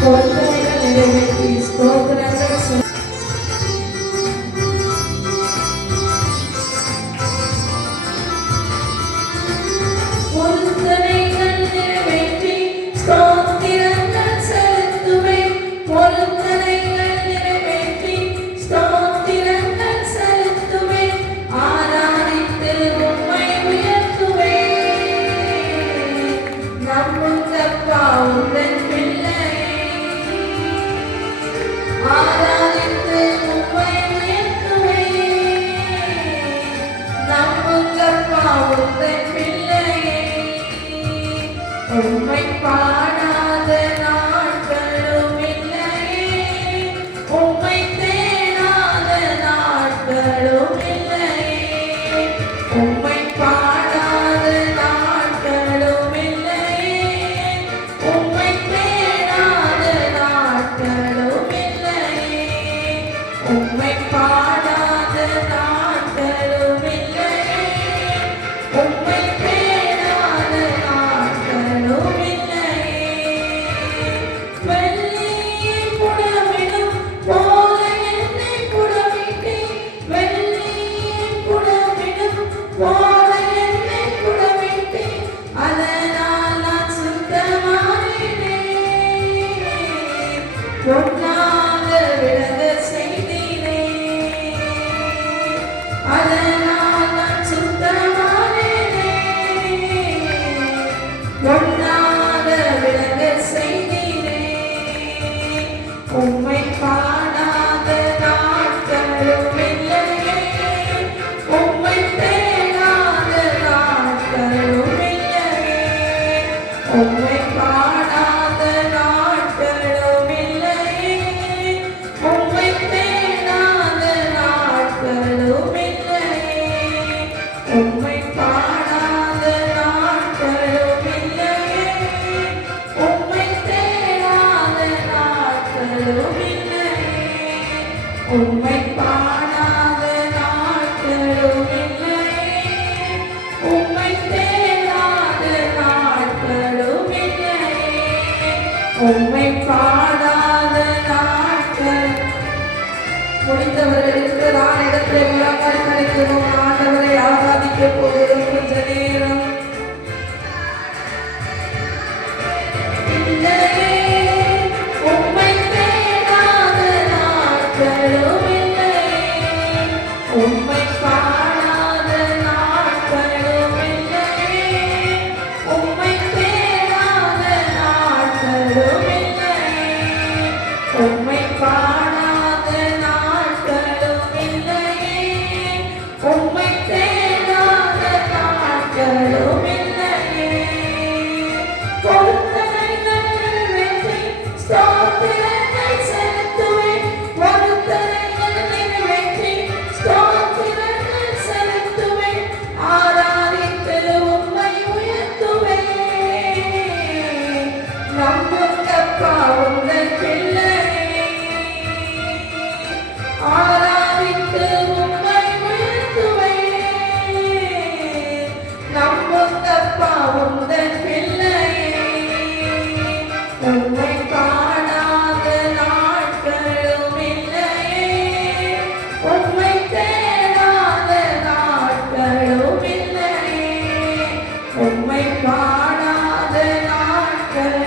பொறுத்தனைகள் நிறைவேற்றி ஸ்தோத்திரங்கள் சொல் பொறுத்தனைகள் நிறைவேற்றி ஸ்தோத்திரங்கள் செலுத்துவேன் பொறுத்தனைகள் நிறைவேற்றி ஸ்தோத்திரங்கள் செலுத்துவேன் ஆராதித்து உம்மை உயர்த்துவேன் நம்புங்கப்பா உந்தன் ஆராதித்து உம்மை உயர்த்துவேன் நம்புங்கப்பா உந்தன் பிள்ளையே உம்மை பாடாத நாட்களும் இல்லையே உம்மை தேடாத நாட்களும் இல்லையே உம்மை பாடாத நாட்களும் இல்லையே உம்மை தேடாத நாட்களும் உம்மை பாடாத நாட்களும் இல்லையே உம்மை தேடாத நாட்களும் இல்லையே வெள்ளியின் புடமிடும் போல என்னை புடமிட்டேன் வெள்ளியின் புடமிடும் போல என்னை புடமிட்டேன் அதனால் நான் சுத்தமானேனே பொன்னாக விளங்க செய்தீனே அதனால் நான் சுத்தமானேனே பொன்னாக விளங்க செய்தீனே உம்மை பாடாத நாட்களும் இல்லையே உம்மை தேடாத நாட்களும் இல்லையே உம்மை பாடாத நாட்களும் இல்லையே உம்மை தேடாத நாட்களும் இல்லையே உம்மை பாடாத நாட்களும் இல்லையே உம்மை தேடாத நாட்களும் இல்லையே உம்மை பாடாத நாட்களும் இல்லையே உம்மை தேடாத நாட்களும் இல்லையே உம்மை பாடாத நாட்கள் முடிந்தவர்களுக்கு நான் இடத்தை முழங்கால் கிடைக்கிறோம் ஆண்டவரை ஆராதிக்க போகிறோம் கொஞ்ச நேரம் இல்லையே உம்மை தேடாத நாட்களும் இல்லையே உம்மை பாடாத நாட்களும் இல்லையே உம்மை தேடாத நாட்களும் இல்லையே உம்மை பாடாத நாட்களும் இல்லையே உம்மை தேடாத நாட்களும் இல்லையே பொறுத்தனைகள் நிறைவேற்றி ஸ்தோத்திரங்கள் செலுத்துவேன் பொறுத்தனைகள் நிறைவேற்றி ஸ்தோத்திரங்கள் செலுத்துவேன் ஆராதித்து உம்மை உயர்த்துவேன் நம்புங்கப்பா உந்தன் பிள்ளையே ஆராதித்து உம்மை உயர்த்துவேன் நம்புங்கப்பா உந்தன் பிள்ளையே உம்மை பாடாத நாட்களும் இல்லையே உம்மை தேடாத நாட்களும் இல்லையே உம்மை பாடாத நாட்கள்